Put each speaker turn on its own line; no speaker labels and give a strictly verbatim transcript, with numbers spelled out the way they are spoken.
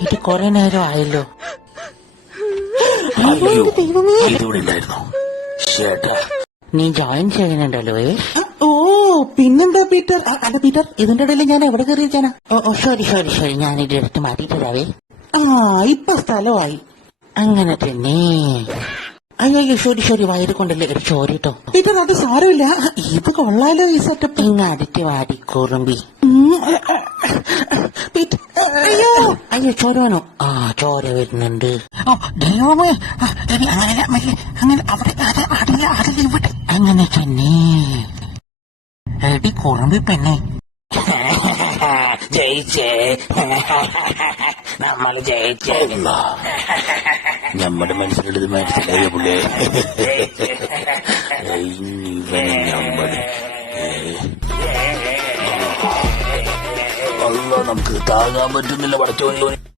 ഇത് കൊറേ നേരം ആയല്ലോ. നീ ജോയിൻ ചെയ്യുന്നുണ്ടല്ലോ. ഓ പിന്നെന്താ പീറ്റർ? അല്ല പീറ്റർ, ഇതിന്റെ ഇടയിൽ ഞാൻ എവിടെ കയറിയിരിക്കാനാ? ഓ സോറി സോറി സോറി, ഞാൻ ഇത് എടുത്ത് മാറ്റിട്ട് തരാവേ. ആ ഇപ്പൊ സ്ഥലമായി. അങ്ങനെ തന്നെ. അയ്യോ ശരി ശരി, വയറ് കൊണ്ടല്ലേ ഒരു ചോരിട്ടോ. പീറ്റർ അത് സാരമില്ല, ഇത് കൊള്ളാലോ ഈ സെറ്റപ്പ്. ഇങ്ങ അടിച്ച് വാടി കുറുമ്പി. അയ്യോ അയ്യോ ചോരവനോ? ആ ചോര വരുന്നുണ്ട്. ഓ ദൈവമേ, അങ്ങനെ അങ്ങനെ അവിടെ അടില്ല അടില്ല ഇവിടെ. അങ്ങനെ തന്നെ. എടി കുറുമ്പി പെണ്ണെ, ജയിച്ചേ, നമ്മൾ ജയിച്ചേ. നമ്മുടെ മനസ്സിലുള്ളത് മനസ്സിലായ പുള്ളേ. ഇവനെ നമ്മൾ അല്ല, നമുക്ക് താങ്ങാൻ പറ്റുന്നില്ല പടച്ചോനെ.